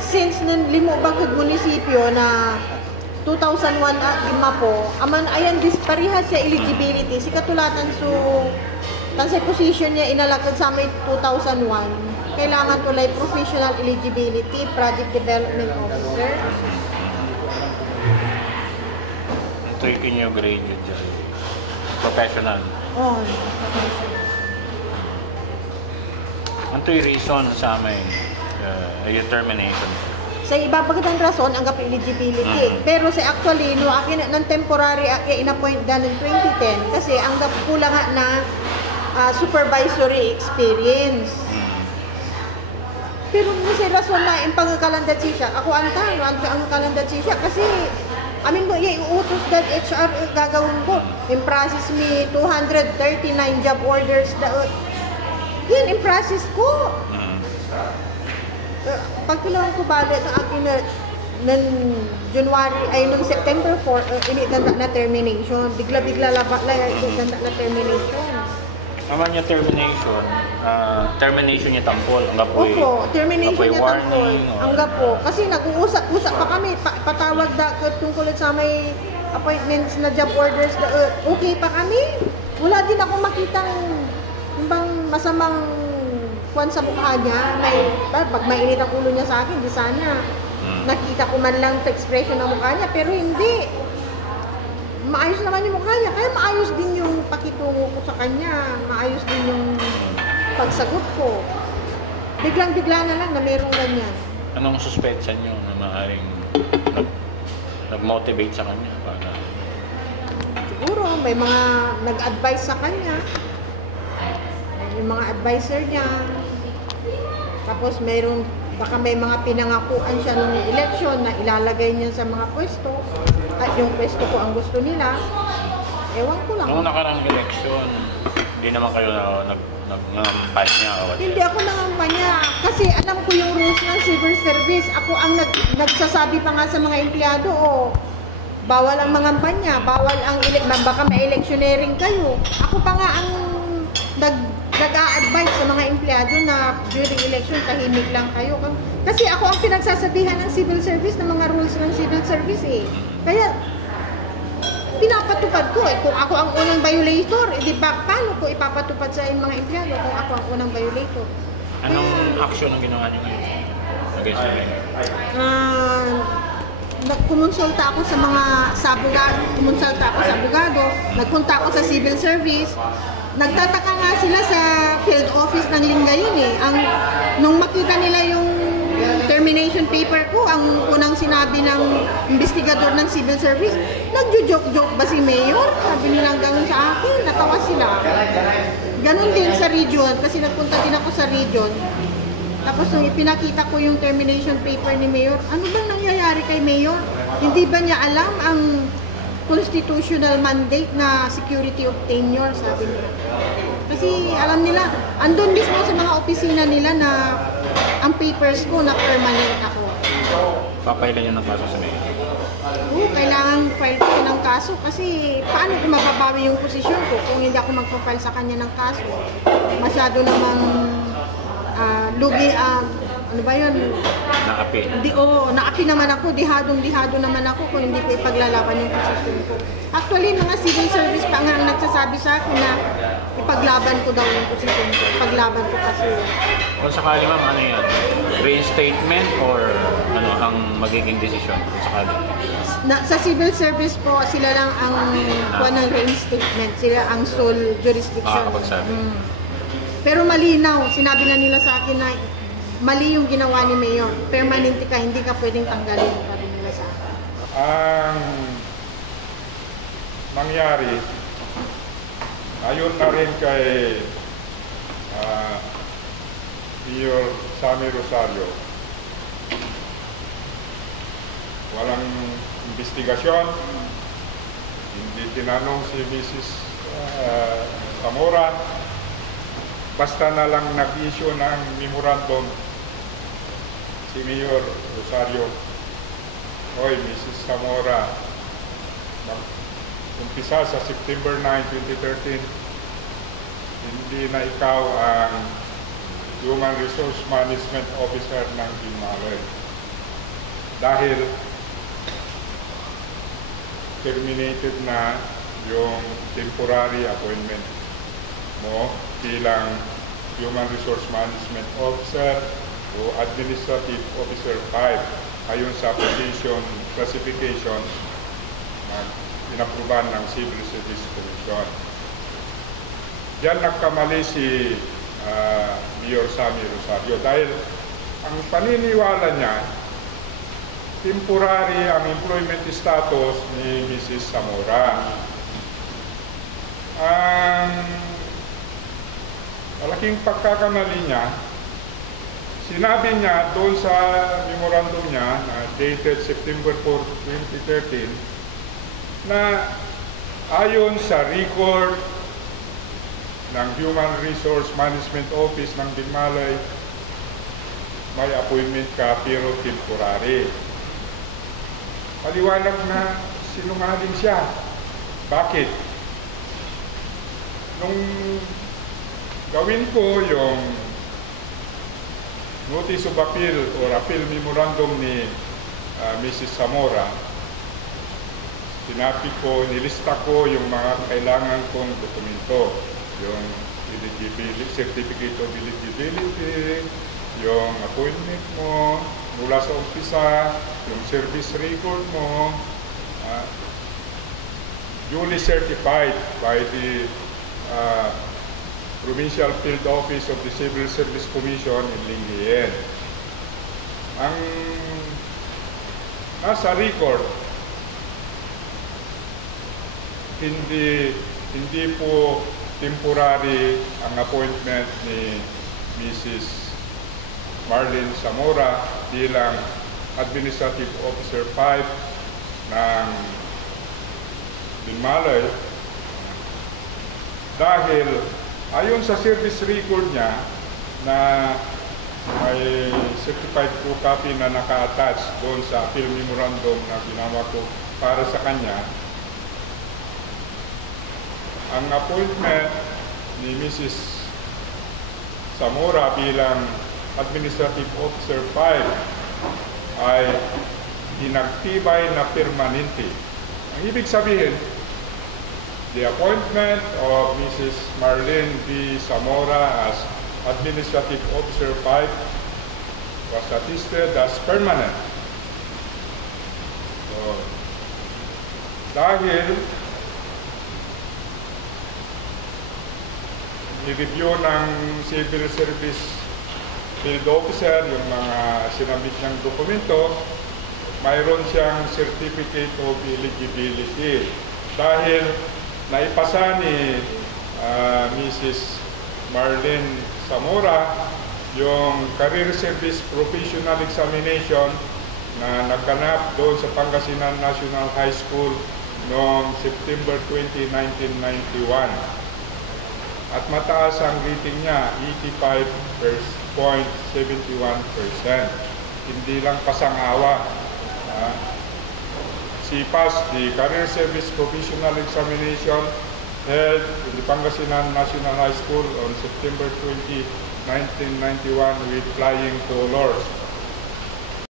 Since nun limo bangkag munisipyo na 2001 lima po, aman ayan parehas sa eligibility. Si katulatan so sa position niya inalagad sa may 2001. Kailangan tulay professional eligibility, project development officer. Ito yung kinyo grade yun dyan. Professional. Oh, professional. Ito yung reason sa amin, yung termination. Sa iba pagkatang rason, ang eligibility. Pero sa actually, no, akin ng temporary in-appoint na ng 2010 kasi ang kulang na supervisory experience. Pero kasi rason na yung pagkakalandad siya. Ako ang kalandad siya kasi amin ko, iuutos that HR gagawin ko. In process me 239 job orders yan, in process ko. Pag kailangan ko balik ang akin ng January, ay nung September 4, iniganda na termination. Bigla-bigla iniganda na termination. Naman yung termination niya tampol. Opo, termination niya tampol. Hanggang po. Kasi nag-uusap-usap pa kami, patawag tungkol sa may appointments na job orders. Okay pa kami. Wala din ako makitang masamang kwan sa mukha niya. Pag mainit ang ulo niya sa akin, di sana. Nakita ko man lang sa expression ng mukha niya, pero hindi. Maayos naman yung mukha niya, kaya maayos din yung pakitungo ko sa kanya, maayos din yung pagsagot ko. Biglang-bigla na lang na mayroong ganyan. Anong suspetsa niyo na maaaring nag-motivate sa kanya? Para... Siguro, may mga nag-advise sa kanya. Yung mga advisor niya. Tapos baka may mga pinangakuan siya nung election na ilalagay niya sa mga pwesto. At yung pwesto ko ang gusto nila, ewan ko lang. Noong nakarang election, hindi naman kayo nag-kampanya? Hindi ako nangampanya. Kasi alam ko yung rules ng civil service. Ako ang nagsasabi pa nga sa mga empleyado, bawal ang mangampanya, bawal ang baka ma-electioneering kayo. Ako pa nga ang nag-a-advise sa mga empleyado na during election, tahimik lang kayo. Kasi ako ang pinagsasabihan ng civil service, ng mga rules ng civil service Kaya, pinapatupad ko Kung ako ang unang violator, di ba, paano ko ipapatupad sa mga empleyado kung ako ang unang violator? Anong action ang ginawa niyo ngayon? Against the Nagkumonsulta ako sa mga abogado, nagpunta ako sa civil service. Nagtataka nga sila sa field office ng Lingayen nung makita nila yung termination paper ko, ang unang sinabi ng investigador ng civil service, nagjo-joke-joke ba si Mayor? Sabi nilang gano'n sa akin, natawa sila. Ganon din sa region, kasi nagpunta din ako sa region. Tapos nung ipinakita ko yung termination paper ni Mayor, ano bang nangyayari kay Mayor? Hindi ba niya alam ang constitutional mandate na security of tenure, sabi nila. Kasi alam nila, andun mismo sa mga opisina nila na ang papers ko na permanent ako. Papailan niyo ng kaso sa Mayor? Kailangan file ko ng kaso kasi paano ko mababawi yung posisyon ko kung hindi ako magpa-file sa kanya ng kaso? Masyado namang lugi, ano ba yun? Naapi? Naapi naman ako, dihadong-dihado naman ako kung hindi ko ipaglalaban yung posisyon ko. Actually, mga civil service pa nga ang nagsasabi sa akin na ipaglaban ko daw yung posisyon ko. Ipaglaban ko kasi. Kung sakali ma'am, ano yan? Reinstatement or ano ang magiging desisyon kung sakali? Sa civil service po, sila lang ang kuha ng reinstatement. Sila ang sole jurisdiction. Pero malinaw, sinabi na nila sa akin na mali yung ginawa ni Mayor. Permanente ka, hindi ka pwedeng tanggalin, sabi nila sa akin. Ang nangyari, ayon na rin kay Mayor Sammy Rosario, walang investigasyon, hindi tinanong si Mrs. Zamora, basta na lang nag-issue ng memorandum si Mayor Rosario. Hoy, Mrs. Zamora, umpisa sa September 9, 2013, hindi na ikaw ang Human Resource Management Officer ng Dinmalay. Dahil terminated na yung temporary appointment mo bilang Human Resource Management Officer o Administrative Officer 5 ayon sa position classification na inapruban ng Civil Service Commission. Diyan nagkamali si Mayor Sammy Rosario dahil ang paniniwala niya temporary ang employment status ni Mrs. Zamora. Ang malaking pagkakamali niya, sinabi niya doon sa memorandum niya na dated September 4, 2013 na ayon sa record ng Human Resource Management Office ng Dinmalay, may appointment ka pero temporary. Paliwanag na sinungaling siya. Bakit? Nung gawin ko yung notice of appeal or appeal memorandum ni Mrs. Zamora, sinabi ko, nilista ko yung mga kailangan kong dokumento. Yung eligibility, certificate of eligibility, yung appointment mo mula sa umpisa, yung service record mo, duly certified by the Provincial Field Office of the Civil Service Commission in Lingayen. Ang nasa record, hindi po temporary ang appointment ni Mrs. Marlene Zamora bilang Administrative Officer 5 ng Dinmalay dahil ayon sa service record niya na may certified copy na naka-attach doon sa appeal memorandum na ginawa ko para sa kanya, ang appointment ni Mrs. Zamora bilang Administrative Officer 5 ay inagtibay na permanente. Ang ibig sabihin, the appointment of Mrs. Marlene B. Zamora as Administrative Officer 5 was attested as permanent. So, dahil i-review ng Civil Service Field Officer yung mga sinabit niyang dokumento, mayroon siyang Certificate of Eligibility. Dahil naipasa ni Mrs. Marlene Zamora yung Career Service Professional Examination na naganap doon sa Pangasinan National High School noong September 20, 1991. At mataas ang rating niya, 85.71%. Hindi lang pasang-awa. She passed the Career Service Professional Examination held in the Pangasinan National High School on September 20, 1991 with flying colors.